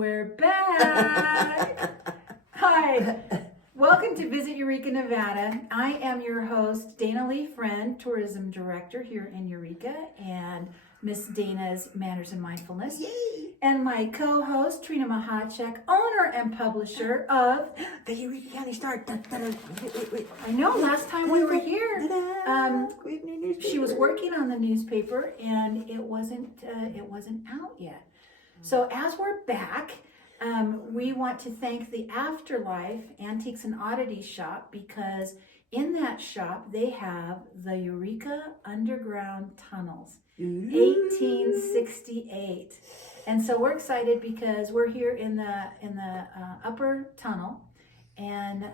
We're back. Hi. Welcome to Visit Eureka Nevada. I am your host, Dana Lee Fruend, Tourism Director here in Eureka, and Miss Dana's Manners and Mindfulness. Yay! And my co-host, Trina Machacek, owner and publisher of The Eureka County Star. Wait. I know, last time we were here, she was working on the newspaper and it wasn't out yet. So as we're back, we want to thank the Afterlife Antiques and Oddities shop, because in that shop they have the Eureka Underground Tunnels, 1868. And so we're excited because we're here in the upper tunnel, and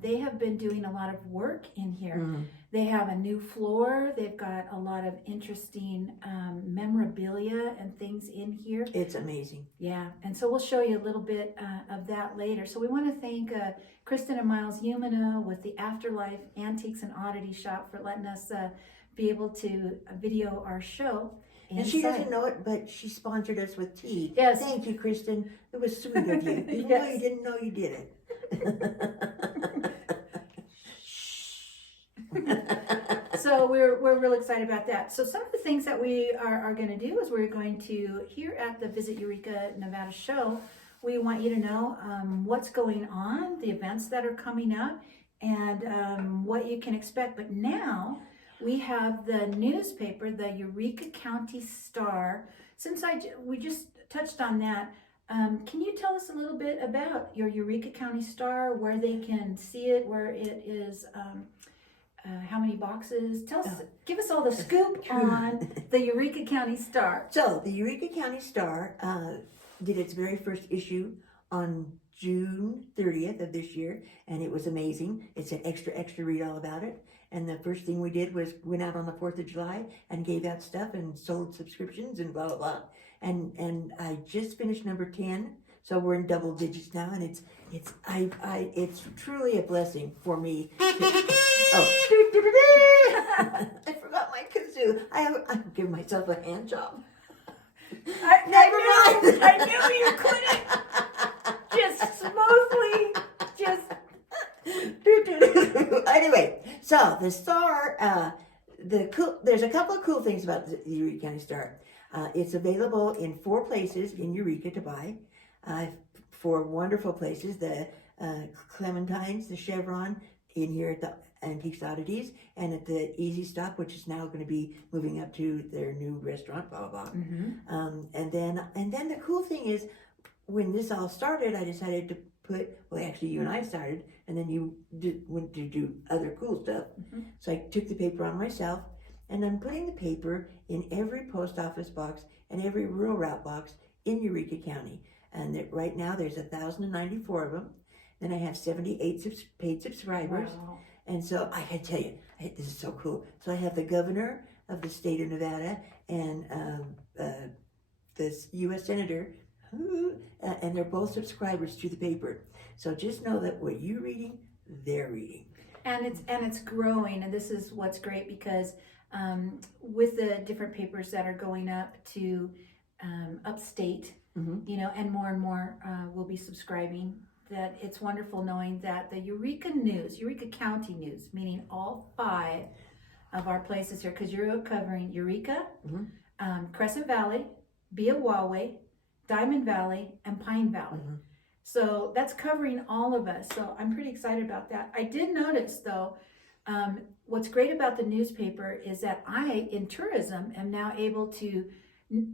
they have been doing a lot of work in here. Mm-hmm. They have a new floor. They've got a lot of interesting memorabilia and things in here. It's amazing. Yeah, and so we'll show you a little bit of that later. So we want to thank Kristen and Miles Umino with the Afterlife Antiques and Oddities shop for letting us be able to video our show. And she doesn't know it, but she sponsored us with tea. Yes. Thank you, Kristen. It was sweet of you. Even though you didn't know you did it. So we're real excited about that. So some of the things that we are going to do is we're going to, here at the Visit Eureka Nevada show, we want you to know what's going on, the events that are coming up, and what you can expect. But now we have the newspaper, the Eureka County Star. Since we just touched on that, can you tell us a little bit about your Eureka County Star, where they can see it, where it is, how many boxes? Give us all the scoop on the Eureka County Star. So the Eureka County Star did its very first issue on June 30th of this year, and it was amazing. It's an extra read all about it. And the first thing we did was went out on the 4th of July and gave out stuff and sold subscriptions and blah, blah, blah. And I just finished number 10. So we're in double digits now, and it's truly a blessing for me. I forgot my kazoo. I'm giving myself a hand job. Never mind. I knew you couldn't. Just smoothly, Anyway, so the Star, there's a couple of cool things about the Eureka County Star. It's available in 4 places in Eureka to buy. 4 wonderful places: the Clementines, the Chevron in here at the Antiques Oddities, and at the Easy Stop, which is now going to be moving up to their new restaurant, blah blah blah. Mm-hmm. And then the cool thing is, when this all started, I decided to actually you and I started, and then you went to do other cool stuff. Mm-hmm. So I took the paper on myself, and I'm putting the paper in every post office box and every rural route box in Eureka County. And right now there's 1,094 of them. Then I have 78 paid subscribers. Wow. And so I can tell you, this is so cool. So I have the governor of the state of Nevada and this U.S. senator, and they're both subscribers to the paper. So just know that what you're reading, they're reading. And it's growing, and this is what's great, because with the different papers that are going up to upstate, mm-hmm. And more will be subscribing, that it's wonderful knowing that the Eureka County News, meaning all 5 of our places here, because you're covering Eureka, mm-hmm. Crescent Valley, Biawaway, Diamond Valley, and Pine Valley. Mm-hmm. So that's covering all of us. So I'm pretty excited about that. I did notice, though, what's great about the newspaper is that I, in tourism, am now able to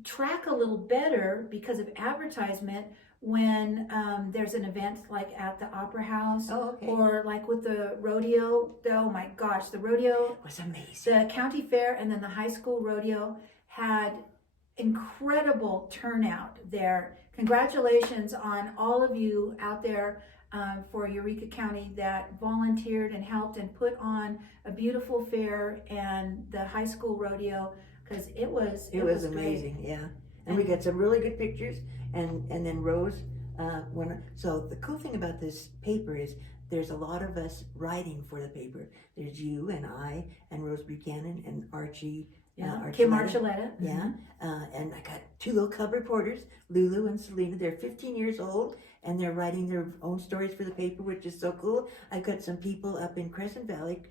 track a little better because of advertisement when there's an event like at the Opera House, or like with the rodeo. Oh my gosh, the rodeo was amazing. The county fair and then the high school rodeo had incredible turnout there. Congratulations on all of you out there for Eureka County that volunteered and helped and put on a beautiful fair and the high school rodeo, because it was amazing. Great. Yeah, and we got some really good pictures, and then Rose so the cool thing about this paper is there's a lot of us writing for the paper. There's you and I and Rose Buchanan and Archie Yeah, Kim Archuleta. Yeah, and I got 2 little cub reporters, Lulu and Selena. They're 15 years old, and they're writing their own stories for the paper, which is so cool. I've got some people up in Crescent Valley,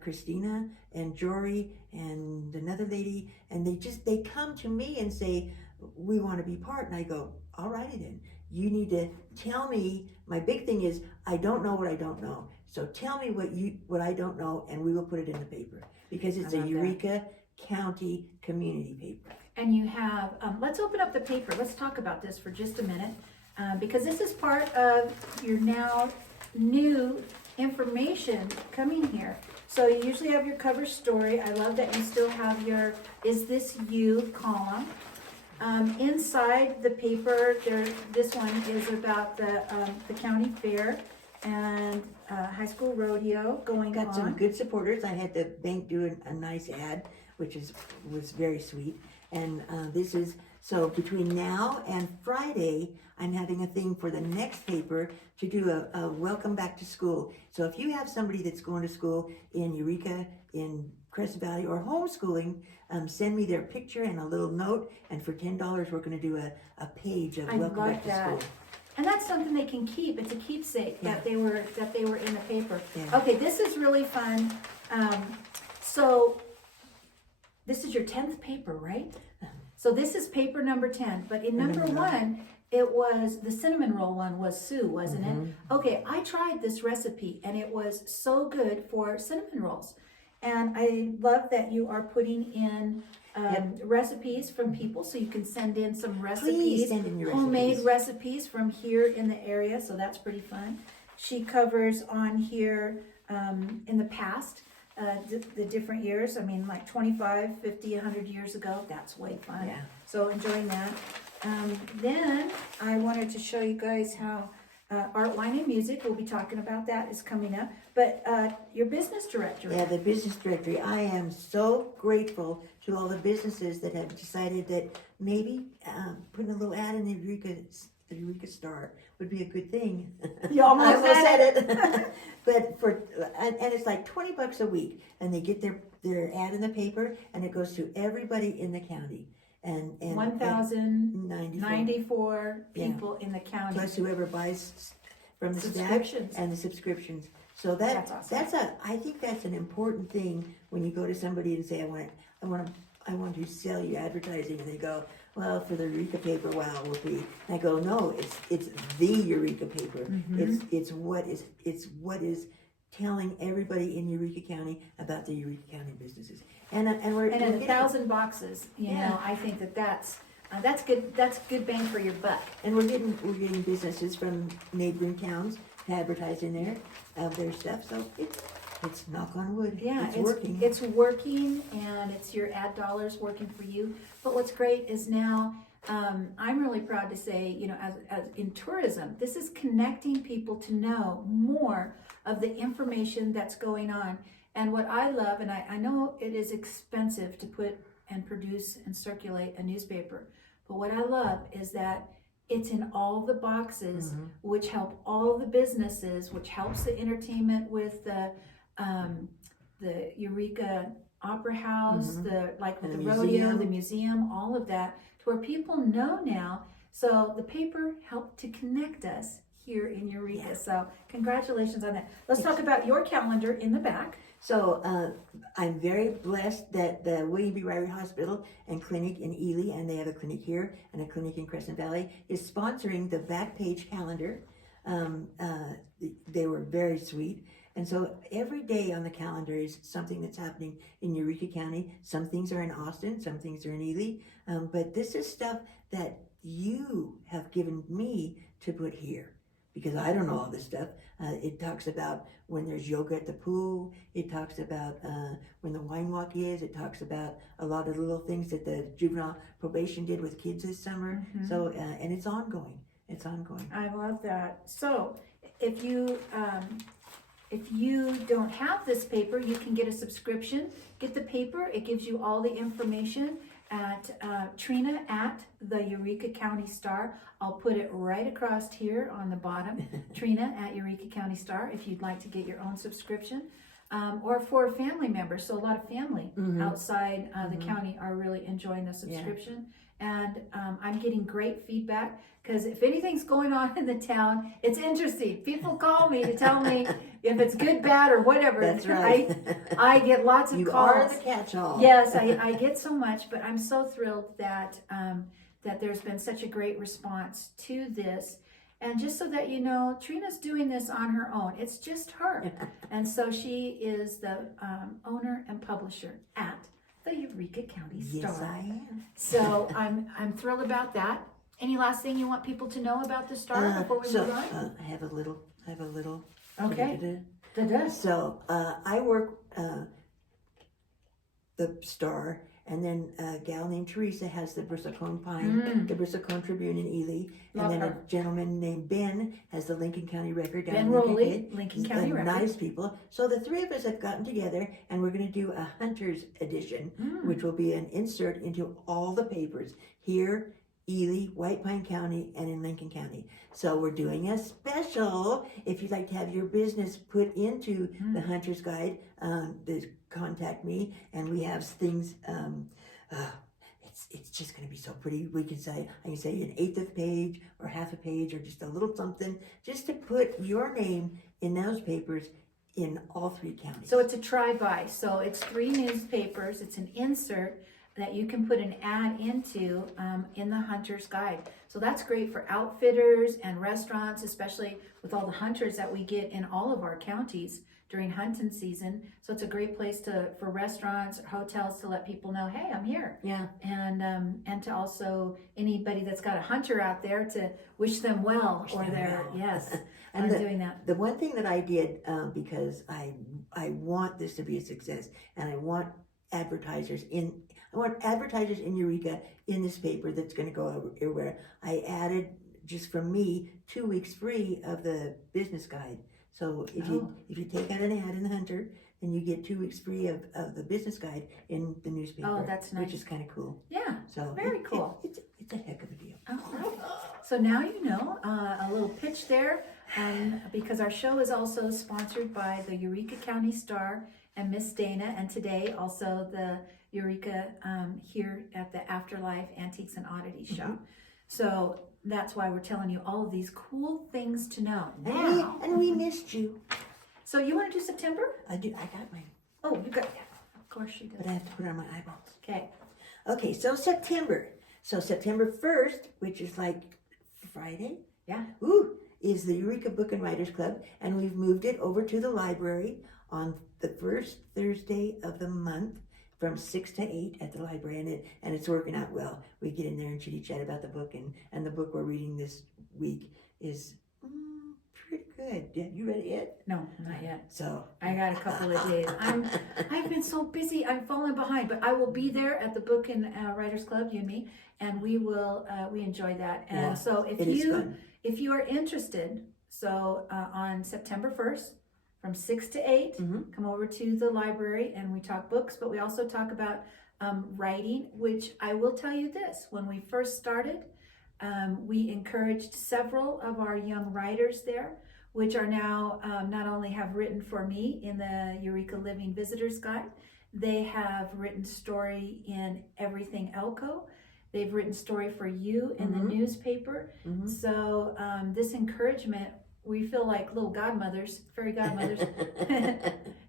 Christina and Jory and another lady, and they come to me and say, we want to be part. And I go, all righty then. You need to tell me. My big thing is I don't know what I don't know. So tell me what I don't know, and we will put it in the paper because it's a Eureka County community paper. And you have, let's open up the paper. Let's talk about this for just a minute, because this is part of your now new information coming here. So you usually have your cover story. I love that you still have your "Is This You" column. Inside the paper, this one is about the county fair and high school rodeo going on. Got some good supporters. I had the bank do a nice ad, which was very sweet. And this is, so between now and Friday, I'm having a thing for the next paper to do a welcome back to school. So if you have somebody that's going to school in Eureka, in Crescent Valley, or homeschooling, send me their picture and a little note. And for $10, we're going to do a page of welcome back to school. And that's something they can keep. It's a keepsake that they were in the paper. Yeah. Okay, this is really fun. So this is your 10th paper, right? So this is paper number 10. But in number 1, it was the cinnamon roll one was Sue, wasn't it? Okay, I tried this recipe and it was so good for cinnamon rolls. And I love that you are putting in recipes from people, so you can send in some recipes. Please send in your homemade recipes from here in the area, so that's pretty fun. She covers on here in the past, the different years. I mean, like 25, 50, 100 years ago. That's way fun. Yeah. So enjoying that. Then I wanted to show you guys how Art, Wine, and Music, we'll be talking about that, is coming up. But your business directory. Yeah, the business directory. I am so grateful to all the businesses that have decided that maybe putting a little ad in the Eureka Star would be a good thing. You almost said it. But and it's like $20 a week, and they get their ad in the paper, and it goes to everybody in the county. And 1,094 people in the county. Plus whoever buys from the subscriptions and the subscriptions. So that's awesome. I think that's an important thing when you go to somebody and say, I want to sell you advertising, and they go, well, for the Eureka paper, wow, will be. And I go, no, it's the Eureka paper. It's what is telling everybody in Eureka County about the Eureka County businesses. And we're in 1,000 boxes, you know, I think that's good. That's good bang for your buck. And we're getting businesses from neighboring towns to advertise in there of their stuff. So it's knock on wood. Yeah, it's working. It's working, and it's your ad dollars working for you. But what's great is now I'm really proud to say, you know, as in tourism, this is connecting people to know more of the information that's going on. And what I love, and I know it is expensive to put and produce and circulate a newspaper, but what I love is that it's in all the boxes, which help all the businesses, which helps the entertainment with the Eureka Opera House, the rodeo, the museum, all of that, to where people know now. So the paper helped to connect us here in Eureka. Yeah. So congratulations on that. Let's talk about your calendar in the back. So I'm very blessed that the William B. Ryrie Hospital and Clinic in Ely, and they have a clinic here and a clinic in Crescent Valley, is sponsoring the back page calendar. They were very sweet. And so every day on the calendar is something that's happening in Eureka County. Some things are in Austin, some things are in Ely. But this is stuff that you have given me to put here, because I don't know all this stuff. It talks about when there's yoga at the pool. It talks about when the wine walk is. It talks about a lot of the little things that the juvenile probation did with kids this summer. So, and it's ongoing. It's ongoing. I love that. So if you don't have this paper, you can get a subscription. Get the paper. It gives you all the information at Trina at the Eureka County Star. I'll put it right across here on the bottom. Trina at Eureka County Star, if you'd like to get your own subscription. or for family members. So a lot of family outside the county are really enjoying the subscription. And I'm getting great feedback because if anything's going on in the town, it's interesting. People call me to tell me if it's good, bad, or whatever. That's right. I get lots of You calls. are the catch-all. Yes, I get so much, but I'm so thrilled that that there's been such a great response to this. And just so that you know, Trina's doing this on her own. It's just her. And so she is the owner and publisher at the Eureka County Star. Yes, I am. So I'm thrilled about that. Any last thing you want people to know about the Star before we move on? I have a little. Okay. So I work the Star, and then a gal named Teresa has the Bristlecone Pine, the Bristlecone Tribune in Ely, Love and then her. a gentleman named Ben has the Lincoln County Record down Ben in Rowley, Lincoln He's County Record. Nice people. So the three of us have gotten together, and we're going to do a Hunter's edition, which will be an insert into all the papers here, Ely, White Pine County, and in Lincoln County. So we're doing a special. If you'd like to have your business put into the Hunter's Guide, contact me, and we have things. It's just going to be so pretty. I can say an eighth of a page or half a page or just a little something, just to put your name in those papers in all three counties. So it's a try-by. So it's 3 newspapers. It's an insert that you can put an ad into in the Hunter's Guide. So that's great for outfitters and restaurants, especially with all the hunters that we get in all of our counties during hunting season. So it's a great place for restaurants, hotels to let people know, hey, I'm here. Yeah. And to also anybody that's got a hunter out there to wish them well yes. And I'm doing that. The one thing that I did because I want this to be a success, and I want advertisers in Eureka in this paper that's going to go everywhere. I added, just from me, 2 weeks free of the business guide. So if you take out an ad in the Hunter, then you get 2 weeks free of the business guide in the newspaper. Oh, that's nice. Which is kind of cool. Yeah, So very cool. It's a heck of a deal. All right. So now you know a little pitch there, because our show is also sponsored by the Eureka County Star and Miss Dana, and today also the Eureka here at the Afterlife Antiques and Oddities show. So that's why we're telling you all of these cool things to know. And we missed you. So you want to do September? I do. I got mine. Oh, you got, yeah, of course she does. But I have to put it on my eyeballs. Okay. Okay, so September. So September 1st, which is like Friday. Yeah. Is the Eureka Book and Writers Club, and we've moved it over to the library on the first Thursday of the month from 6 to 8 at the library, and it's working out well. We get in there and chitty chat about the book, and the book we're reading this week is pretty good. Have you read it yet? No, not yet. So I got a couple of days. I've been so busy. I'm falling behind, but I will be there at the Book and Writers Club, you and me, and we will. We enjoy that. And Yeah, so if you are interested, so on September 1st, from 6 to 8, come over to the library and we talk books, but we also talk about writing, which I will tell you this: when we first started, we encouraged several of our young writers there, which are now not only have written for me in the Eureka Living Visitors Guide, they have written story in Everything Elko. They've written story for you in the newspaper. So this encouragement, we feel like little godmothers, fairy godmothers,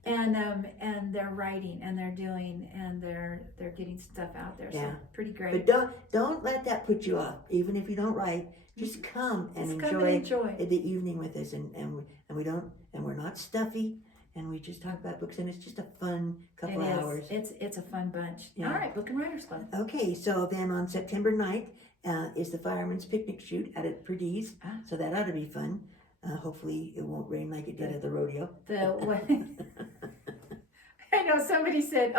and they're writing and they're doing and they're getting stuff out there. Yeah. So pretty great. But don't let that put you off. Even if you don't write, just come and enjoy the evening with us. And we're not stuffy, and we just talk about books, and it's just a fun couple of hours. It's a fun bunch. Yeah. All right, Book and Writers Club. Okay, so then on September 9th is the Fireman's Picnic Shoot out at Perdee's. So that ought to be fun. Hopefully it won't rain like it did at the rodeo. I know somebody said,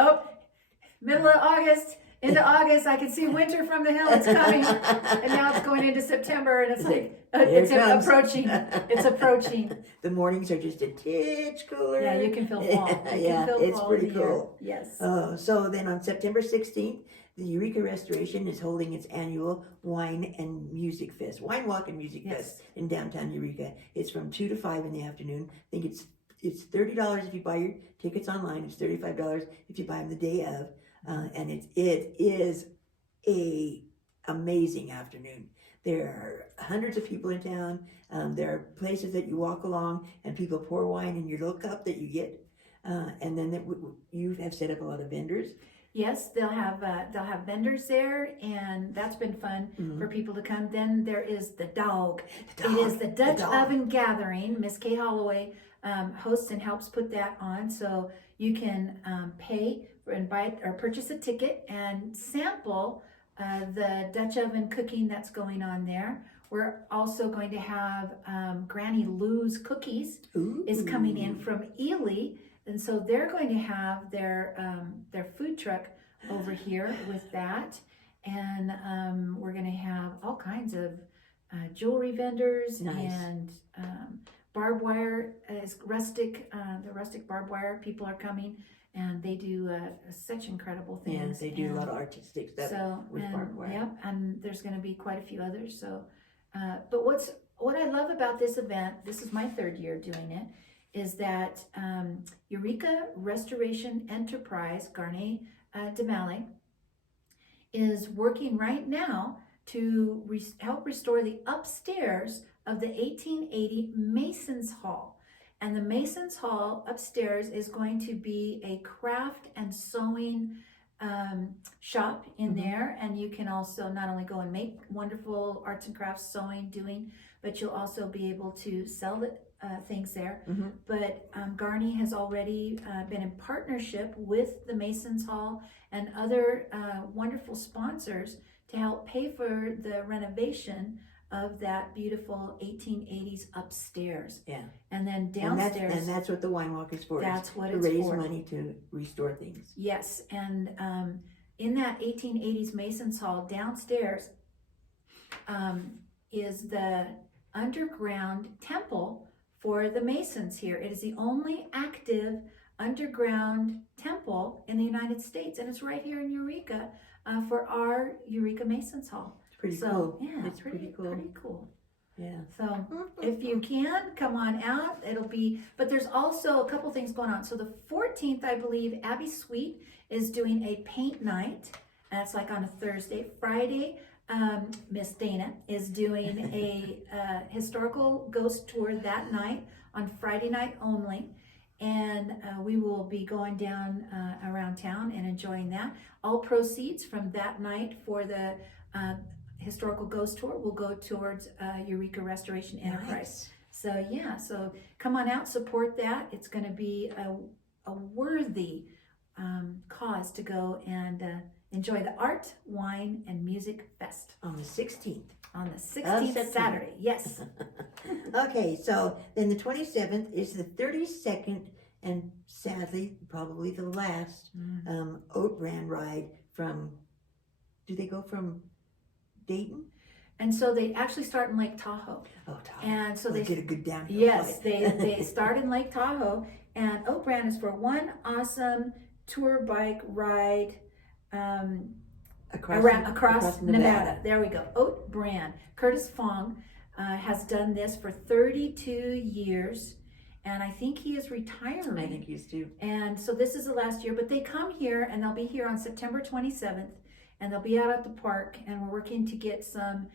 middle of August, into August, I can see winter from the hill, it's coming. And now it's going into September, and it's like, it's approaching. It's approaching. The mornings are just a titch cooler. Yeah, you can feel fall. It's pretty cool. Yes. So then on September 16th, the Eureka Restoration is holding its annual Wine and Music Fest, Wine Walk and Music Fest in downtown Eureka. It's from 2 to 5 in the afternoon. I think it's it's $30 if you buy your tickets online. It's $35 if you buy them the day of, and it is a amazing afternoon. There are hundreds of people in town. There are places that you walk along and people pour wine in your little cup that you get, and then you have set up a lot of vendors. Yes, they'll have vendors there, and that's been fun for people to come. Then there is the dog. It is the Dutch Oven Gathering. Miss Kay Holloway hosts and helps put that on, so you can pay and buy or purchase a ticket and sample the Dutch oven cooking that's going on there. We're also going to have Granny Lou's Cookies is coming in from Ely. And so they're going to have their food truck over here with that. And we're going to have all kinds of jewelry vendors and barbed wire, the rustic barbed wire people are coming. And they do such incredible things. Yeah, they do a lot of artistic stuff with barbed wire. Yep, and there's going to be quite a few others. So, but what I love about this event, this is my third year doing it, is that Eureka Restoration Enterprise, Garnet DeMalle, is working right now to help restore the upstairs of the 1880 Masons Hall. And the Masons Hall upstairs is going to be a craft and sewing shop in there. And you can also not only go and make wonderful arts and crafts, sewing, doing, but you'll also be able to sell it. Things there, but Garney has already been in partnership with the Masons Hall and other wonderful sponsors to help pay for the renovation of that beautiful 1880s upstairs. Yeah, and then downstairs, and that's what the wine walk is for. That's what it's for. To raise money to restore things. Yes, and in that 1880s Masons Hall downstairs is the underground temple for the Masons here. It is the only active underground temple in the United States, and it's right here in Eureka for our Eureka Masons Hall. It's pretty cool. Yeah, it's pretty cool. Pretty cool. Yeah. So if you can, come on out. It'll be, but there's also a couple things going on. So the 14th, I believe, Abby Sweet is doing a paint night. That's like on a Thursday. Friday, Miss Dana is doing a historical ghost tour that night on Friday night only, and we will be going down around town and enjoying that. All proceeds from that night for the historical ghost tour will go towards Eureka Restoration Enterprise. Nice. So yeah, so come on out, support that. It's going to be a worthy cause to go and enjoy the Art, Wine, and Music Fest. On the 16th. On the 16th Saturday, yes. Okay, so then the 27th is the 32nd and sadly probably the last oat brand ride from, do they go from Dayton? And so they actually start in Lake Tahoe. Oh, Tahoe. And so they get a good downhill Yes, flight. they start in Lake Tahoe, and oat brand is for one awesome tour bike ride across Nevada. There we go. Oat brand. Curtis Fong has done this for 32 years, and I think he is retiring. I think he is too. And so this is the last year, but they come here, and they'll be here on September 27th, and they'll be out at the park, and we're working to get some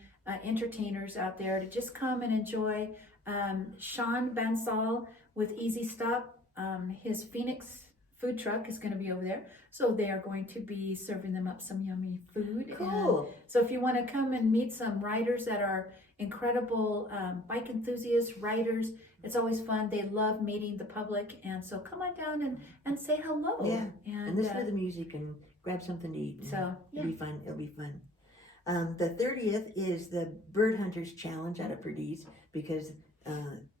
entertainers out there to just come and enjoy. Sean Bansal with Easy Stop, his Phoenix food truck is going to be over there, so they are going to be serving them up some yummy food. Cool. And so if you want to come and meet some riders that are incredible bike enthusiasts, riders, it's always fun. They love meeting the public, and so come on down and say hello. Yeah, and listen to the music and grab something to eat. So yeah. It'll be fun. It'll be fun. The 30th is the Bird Hunters Challenge out of Perdiz, because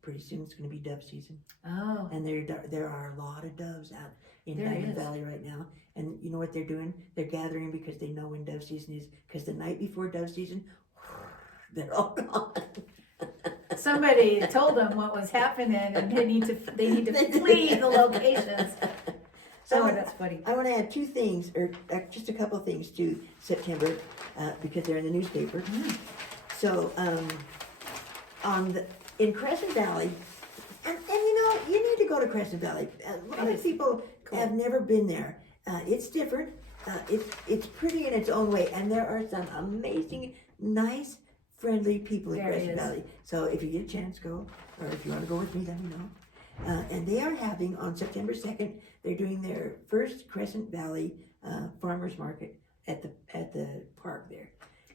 pretty soon it's going to be dove season. Oh. And there are a lot of doves out in Diamond Valley right now. And you know what they're doing? They're gathering because they know when dove season is. Because the night before dove season, they're all gone. Somebody told them what was happening, and they need to flee the locations. So that's funny. I want to add two things, or just a couple things to September, because they're in the newspaper. So in Crescent Valley, and you know, you need to go to Crescent Valley. A lot of people have never been there. It's different. It's pretty in its own way, and there are some amazing, nice, friendly people in Crescent Valley. So if you get a chance, go. Or if you want to go with me, let me know. And they are having, on September 2nd, they're doing their first Crescent Valley farmers market at the park there.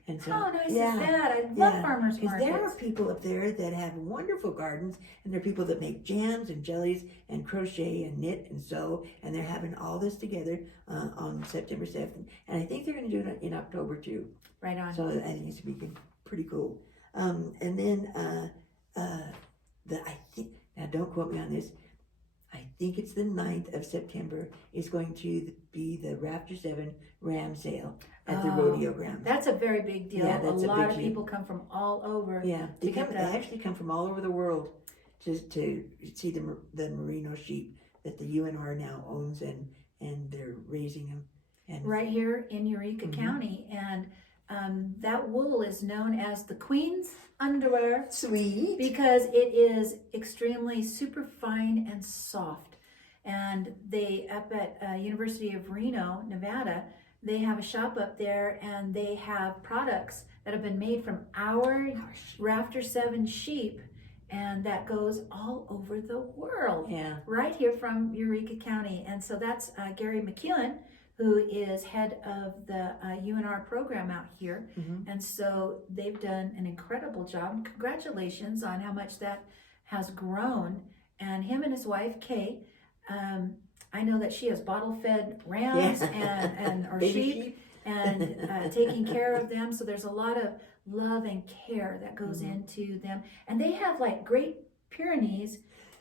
And so, nice is that? I love farmers markets. Because there are people up there that have wonderful gardens, and there are people that make jams and jellies and crochet and knit and sew, and they're having all this together on September 7th. And I think they're going to do it in October too. Right on. So I think it's going to be pretty cool. And then I think, now don't quote me on this, I think it's the 9th of September is going to be the Raptor 7 ram sale at the rodeo grounds. That's a very big deal. Yeah, that's a lot of deal. people come from all over. Yeah, they actually come from all over the world to see the merino sheep that the UNR now owns, and they're raising them. And right here in Eureka County, and that wool is known as the Queen's underwear. Sweet. Because it is extremely super fine and soft. And they, up at University of Reno, Nevada, they have a shop up there, and they have products that have been made from our Raptor 7 sheep, and that goes all over the world. Yeah. Right here from Eureka County. And so that's Gary McEwen, who is head of the UNR program out here. And so they've done an incredible job. Congratulations on how much that has grown. And him and his wife, Kay, I know that she has bottle-fed rams and or sheep and taking care of them. So there's a lot of love and care that goes into them. And they have like Great Pyrenees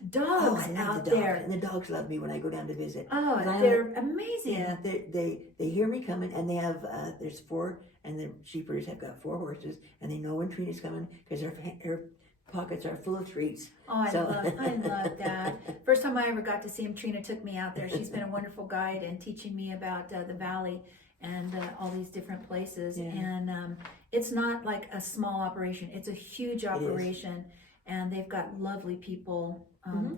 dogs out there. And the dogs love me when I go down to visit. Oh, they're amazing. Yeah, they hear me coming, and they have, there's 4, and the sheepers have got 4 horses, and they know when Trina's coming because her pockets are full of treats. Oh, I love that. First time I ever got to see him, Trina took me out there. She's been a wonderful guide and teaching me about the valley and all these different places. Yeah. And it's not like a small operation. It's a huge operation, and they've got lovely people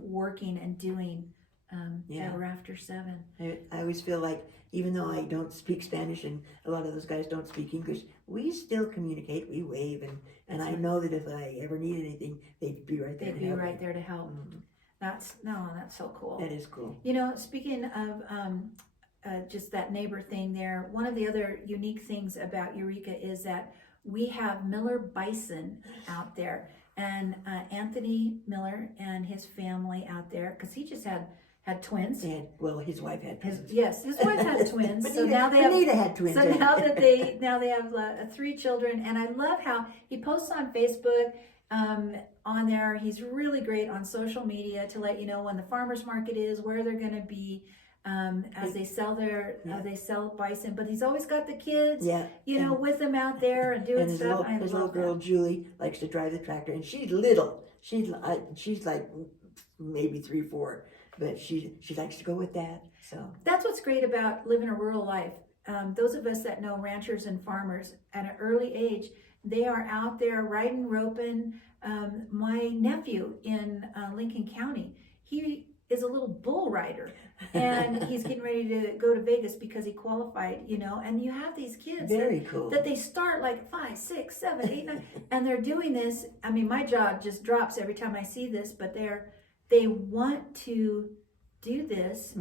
working and doing at Raptor 7. I always feel like, even though I don't speak Spanish and a lot of those guys don't speak English, we still communicate, we wave, and I know that if I ever need anything, they'd be right there to help. They'd be right there to help. That's so cool. That is cool. You know, speaking of just that neighbor thing there, one of the other unique things about Eureka is that we have Miller bison out there. And Anthony Miller and his family out there, because he just had twins. And well, his wife had twins. His wife had twins. So now they had twins. So now they have 3 children, and I love how he posts on Facebook. On there, he's really great on social media to let you know when the farmers market is, where they're going to be. As they sell they sell bison, but he's always got the kids, with them out there and doing stuff. His little girl Julie likes to drive the tractor, and she's little. She's like maybe 3, 4, but she likes to go with that. So that's what's great about living a rural life. Those of us that know ranchers and farmers at an early age, they are out there riding, roping. My nephew in Lincoln County, he is a little bull rider, and he's getting ready to go to Vegas because he qualified, and you have these kids that they start like 5, 6, 7, 8, 9, and they're doing this. I mean, my jaw just drops every time I see this, but they want to do this,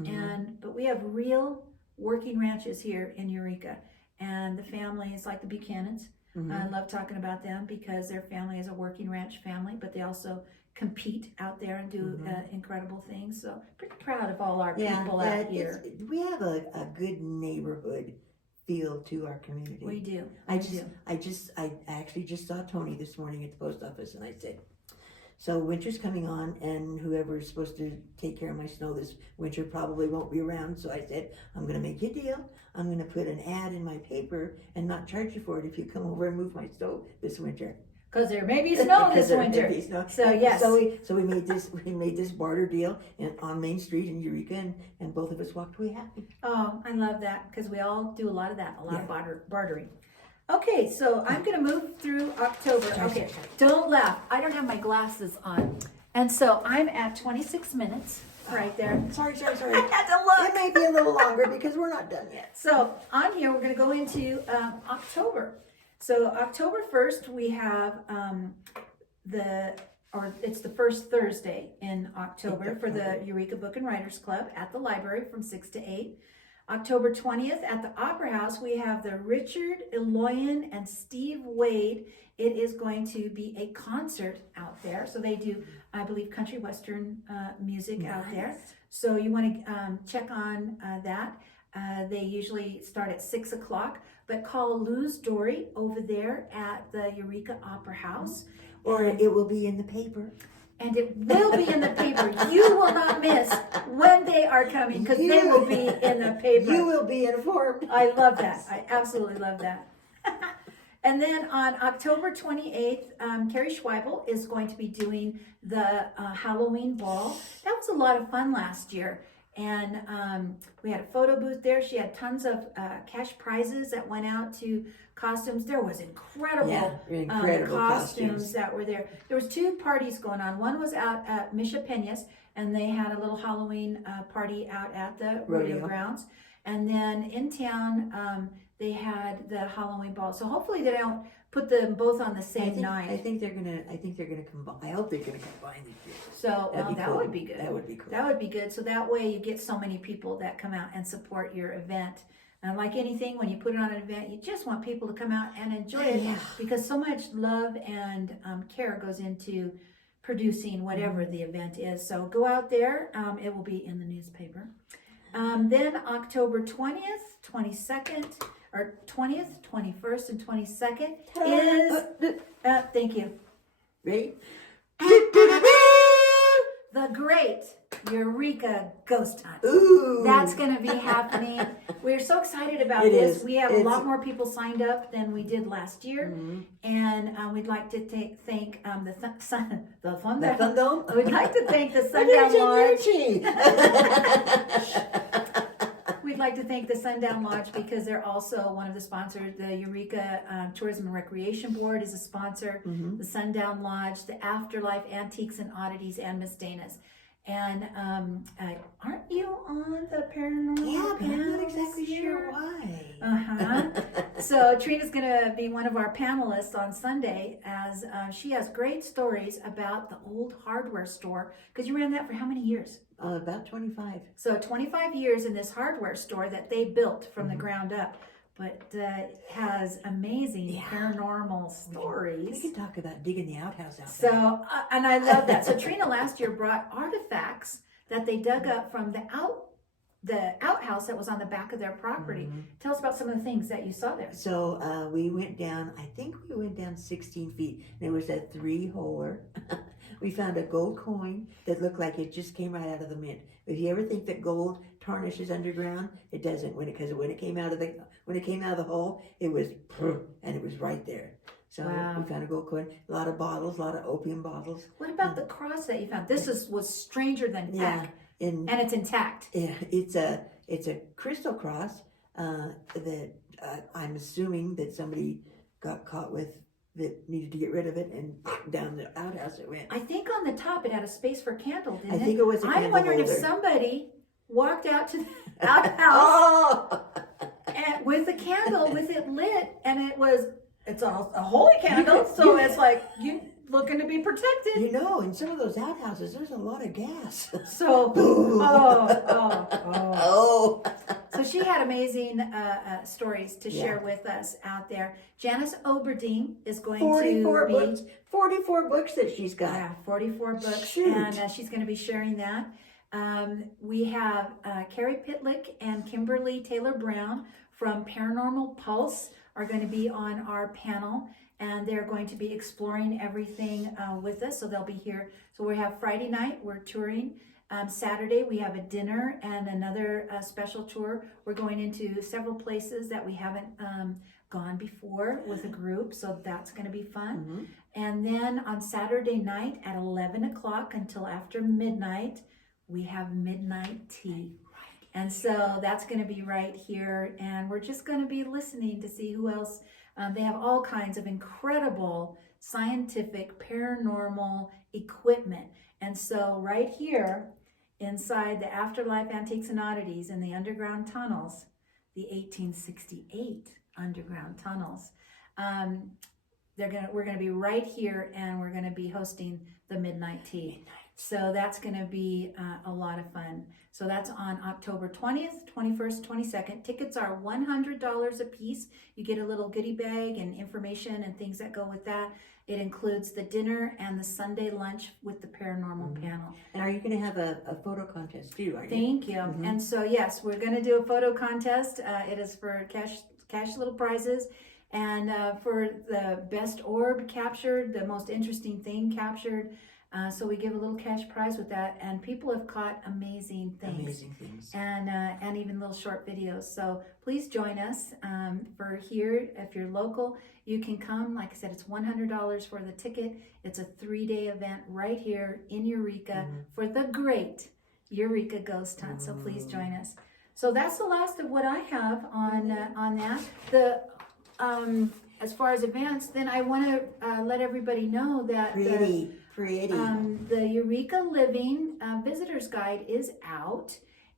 but we have real working ranches here in Eureka, and the families like the Buchanans. I love talking about them because their family is a working ranch family, but they also compete out there and do incredible things. So pretty proud of all our people out here. We have a good neighborhood feel to our community. We do. I actually just saw Tony this morning at the post office, and I said, so winter's coming on, and whoever's supposed to take care of my snow this winter probably won't be around. So I said, I'm going to make you a deal. I'm going to put an ad in my paper and not charge you for it if you come over and move my snow this winter. Because there may be snow this winter. So yes. So we made this barter deal on Main Street in Eureka, and both of us walked away happy. Oh, I love that, because we all do a lot of that, a lot of bartering. Okay, so I'm going to move through October. Okay, don't laugh. I don't have my glasses on. And so I'm at 26 minutes right there. Sorry. I had to look. It may be a little longer because we're not done yet. So on here, we're going to go into October. So October 1st, we have it's the first Thursday in October for the Eureka Book and Writers Club at the library from 6 to 8. October 20th at the Opera House, we have the Richard Eloyan and Steve Wade. It is going to be a concert out there. So they do, I believe, country western music out there. So you want to check on that. They usually start at 6 o'clock, but call Luz Dory over there at the Eureka Opera House. Or it will be in the paper. And it will be in the paper. You will not miss when they are coming because they will be in the paper. You will be informed. I love that. I absolutely love that. And then on October 28th, Carrie Schweibel is going to be doing the Halloween ball. That was a lot of fun last year. And we had a photo booth there. She had tons of cash prizes that went out to costumes. There was incredible costumes that were there. There was 2 parties going on. One was out at Machacek, and they had a little Halloween party out at the rodeo grounds. And then in town, they had the Halloween ball. So hopefully they don't put them both on the same night. I think they're gonna combine. I hope they're gonna combine these years. So that would be good. That would be cool. That would be good. So that way you get so many people that come out and support your event. And like anything, when you put it on an event, you just want people to come out and enjoy it because so much love and care goes into producing whatever the event is. So go out there. It will be in the newspaper. Then October 20th, 22nd, or 20th, 21st, and 22nd is, thank you. Ready? The Great Eureka Ghost Hunt. Ooh. That's going to be happening. We're so excited about this. We have a lot more people signed up than we did last year. And we'd like to thank the Sundown. We'd like to thank the Sundown Lodge. We'd like to thank the Sundown Lodge because they're also one of the sponsors. The Eureka Tourism and Recreation Board is a sponsor. The Sundown Lodge, the Afterlife Antiques and Oddities, and Miss Dana's. And aren't you on the paranormal? Yeah, but I'm not exactly sure why. So Trina's going to be one of our panelists on Sunday as she has great stories about the old hardware store. Because you ran that for how many years? About 25. So 25 years in this hardware store that they built from the ground up. But has amazing paranormal stories. We can talk about digging the outhouse out. So, and I love that. So Trina last year brought artifacts that they dug up from the outhouse that was on the back of their property. Tell us about some of the things that you saw there. So we went down, I think we went down 16 feet. And it was a 3-holer. We found a gold coin that looked like it just came right out of the mint. If you ever think that gold tarnishes underground, it doesn't. Because when it came out of the hole, it was and it was right there. So we found a gold coin, a lot of bottles, a lot of opium bottles. What about the cross that you found? This was stranger than heck, and it's intact. Yeah, it's a crystal cross that I'm assuming that somebody got caught with that needed to get rid of it, and down the outhouse it went. I think on the top it had a space for a candle, didn't it? I think it was a candle I'm wondering holder. if somebody walked out to the outhouse and with a candle with it lit, and it's a holy candle, so it's like you looking to be protected. You know, in some of those outhouses, there's a lot of gas. So, So she had amazing stories to share with us out there. Janice Oberding is going to be 44 books that she's got. Yeah, 44 books, Shoot. And she's going to be sharing that. We have Carrie Pitlick and Kimberly Taylor Brown from Paranormal Pulse are going to be on our panel, and they're going to be exploring everything with us. So they'll be here. So we have Friday night, we're touring. Saturday, we have a dinner and another special tour. We're going into several places that we haven't gone before with a group, so that's going to be fun. And then on Saturday night at 11 o'clock until after midnight, we have midnight tea. And so that's going to be right here. And we're just going to be listening to see who else. They have all kinds of incredible scientific paranormal equipment. And so right here inside the Afterlife Antiques and Oddities in the underground tunnels, the 1868 underground tunnels, we're gonna be right here, and we're gonna be hosting the midnight tea. So that's gonna be a lot of fun. So that's on October 20th, 21st, 22nd. Tickets are $100 a piece. You get a little goodie bag and information and things that go with that. It includes the dinner and the Sunday lunch with the paranormal panel. And are you going to have a photo contest too? Are you? Thank you. And so yes, we're going to do a photo contest. It is for cash little prizes. And for the best orb captured, the most interesting thing captured. So we give a little cash prize with that, and people have caught amazing things. And even little short videos. So please join us for here. If you're local, you can come. Like I said, it's $100 for the ticket. It's a 3-day event right here in Eureka for the great Eureka Ghost Hunt. So please join us. So that's the last of what I have on that. The as far as events, then I want to let everybody know that the Eureka Living Visitor's Guide is out,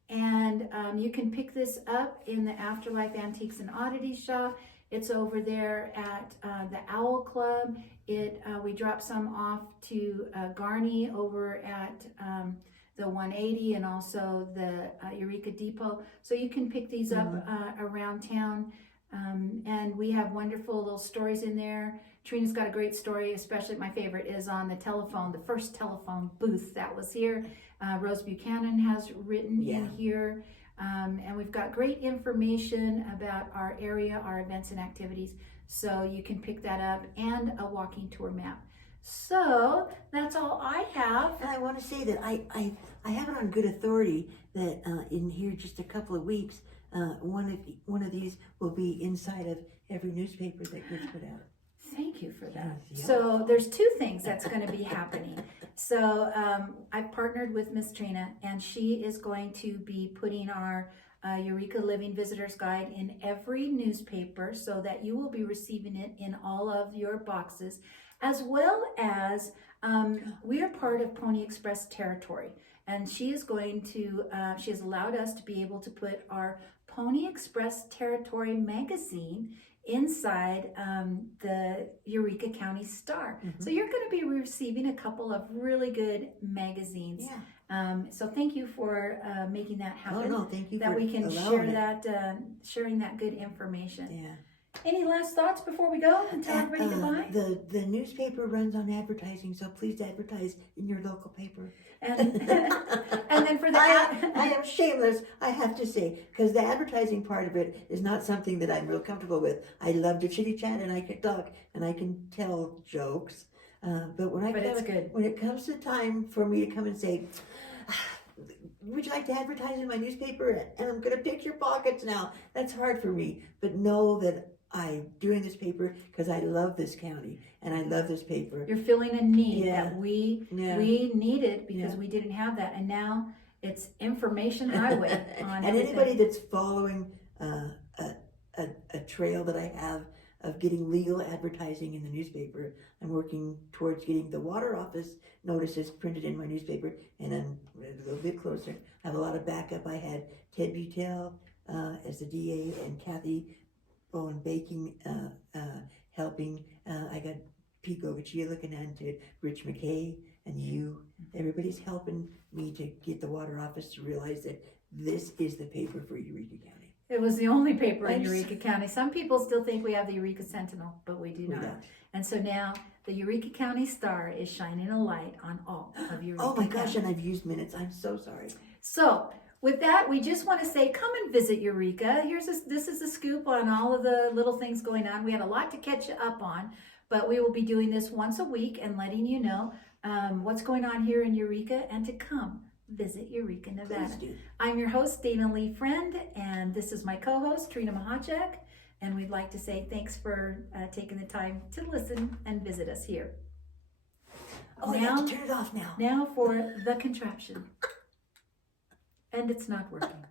and you can pick this up in the Afterlife Antiques and Oddities shop. It's over there at the Owl Club. We drop some off to Garney over at the 180 and also the Eureka Depot. So you can pick these up around town. And we have wonderful little stories in there. Trina's got a great story, especially my favorite is on the telephone, the first telephone booth that was here. Rose Buchanan has written in here. And we've got great information about our area, our events and activities. So you can pick that up, and a walking tour map. So that's all I have. And I want to say that I have it on good authority that in here just a couple of weeks, one of these will be inside of every newspaper that gets put out. Thank you for that. Yeah. So there's 2 things that's going to be happening. So I've partnered with Miss Trina, and she is going to be putting our Eureka Living Visitor's Guide in every newspaper, so that you will be receiving it in all of your boxes, as well as we are part of Pony Express territory. And she is going to, she has allowed us to be able to put our Pony Express Territory magazine inside the Eureka County Star. So you're going to be receiving a couple of really good magazines. So thank you for making that happen. Oh, no, thank you that for we can share that, sharing that good information. Any last thoughts before we go and tell everybody goodbye? The newspaper runs on advertising, so please advertise in your local paper. And then for the I am shameless, I have to say, because the advertising part of it is not something that I'm real comfortable with. I love to chitty chat, and I can talk, and I can tell jokes. But when it comes to time for me to come and say, would you like to advertise in my newspaper? And I'm going to pick your pockets now. That's hard for me. But know that I'm doing this paper because I love this county and I love this paper. You're feeling a need that we needed because we didn't have that, and now it's information highway on and anybody that's following a trail that I have of getting legal advertising in the newspaper, I'm working towards getting the water office notices printed in my newspaper, and I'm a little bit closer. I have a lot of backup. I had Ted Butel as the DA and Kathy Bowen Baking helping. I got Pete Govachia looking into it, Rich McKay, and you. Everybody's helping me to get the water office to realize that this is the paper for Eureka County. It was the only paper in Eureka County. Some people still think we have the Eureka Sentinel, but we do not. And so now the Eureka County Star is shining a light on all of Eureka Oh my gosh, County. and I've used minutes. I'm so sorry. So with that, we just want to say, come and visit Eureka. This is a scoop on all of the little things going on. We had a lot to catch up on, but we will be doing this once a week and letting you know what's going on here in Eureka, and to come visit Eureka, Nevada. Please do. I'm your host, Dana Lee Fruend, and this is my co-host, Trina Machacek, and we'd like to say thanks for taking the time to listen and visit us here. Oh, I have to turn it off now. Now for the contraption. And it's not working.